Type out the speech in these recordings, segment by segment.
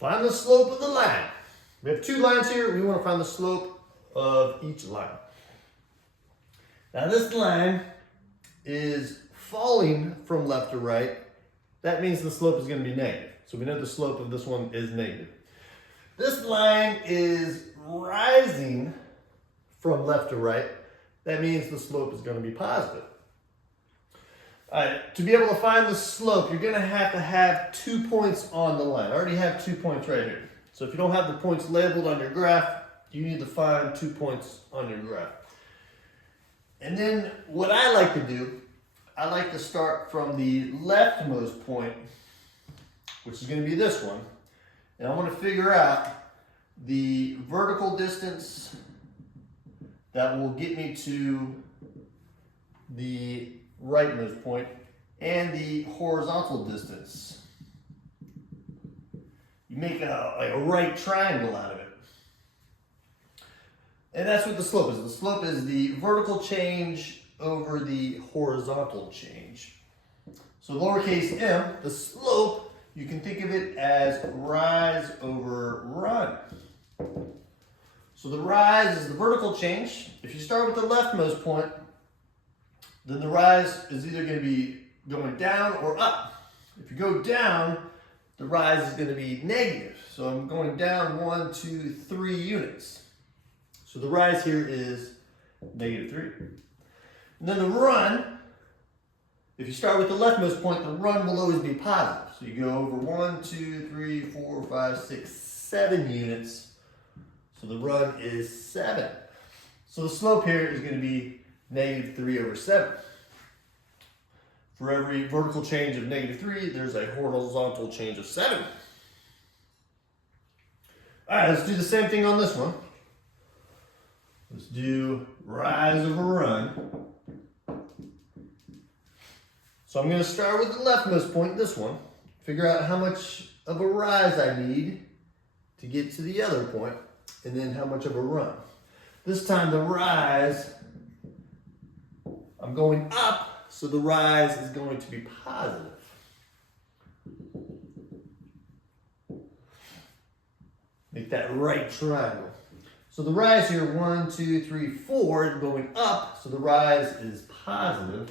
Find the slope of the line. We have two lines here. We want to find the slope of each line. Now this line is falling from left to right. That means the slope is going to be negative. So we know the slope of this one is negative. This line is rising from left to right. That means the slope is going to be positive. All right, to be able to find the slope, you're going to have 2 points on the line. I already have 2 points right here. So if you don't have the points labeled on your graph, you need to find 2 points on your graph. And then what I like to do, I like to start from the leftmost point, which is going to be this one. And I want to figure out the vertical distance that will get me to the rightmost point and the horizontal distance. You make a right triangle out of it. And that's what the slope is. The slope is the vertical change over the horizontal change. So lowercase m, the slope, you can think of it as rise over run. So the rise is the vertical change. If you start with the leftmost point, then the rise is either going to be going down or up. If you go down, the rise is going to be negative. So I'm going down 1, 2, 3 units. So the rise here is -3. And then the run, if you start with the leftmost point, the run will always be positive. So you go over 1, 2, 3, 4, 5, 6, 7 units. So the run is 7. So the slope here is going to be -3 over 7. For every vertical change of -3, there's a horizontal change of 7. All right, let's do the same thing on this one. Let's do rise over run. So I'm going to start with the leftmost point, this one. Figure out how much of a rise I need to get to the other point, and then how much of a run. This time the rise, I'm going up, so the rise is going to be positive. Make that right triangle. So the rise here, 1, 2, 3, 4, is going up, so the rise is positive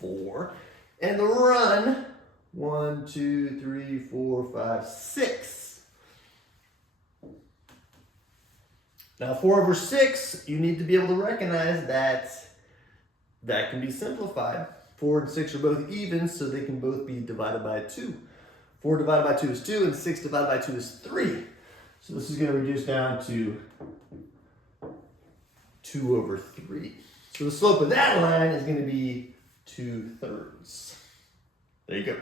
4. And the run, 1, 2, 3, 4, 5, 6. Now 4 over 6, you need to be able to recognize that can be simplified. 4 and 6 are both even, so they can both be divided by 2. 4 divided by 2 is 2, and 6 divided by 2 is 3. So this is going to reduce down to 2 over 3. So the slope of that line is going to be 2/3. There you go.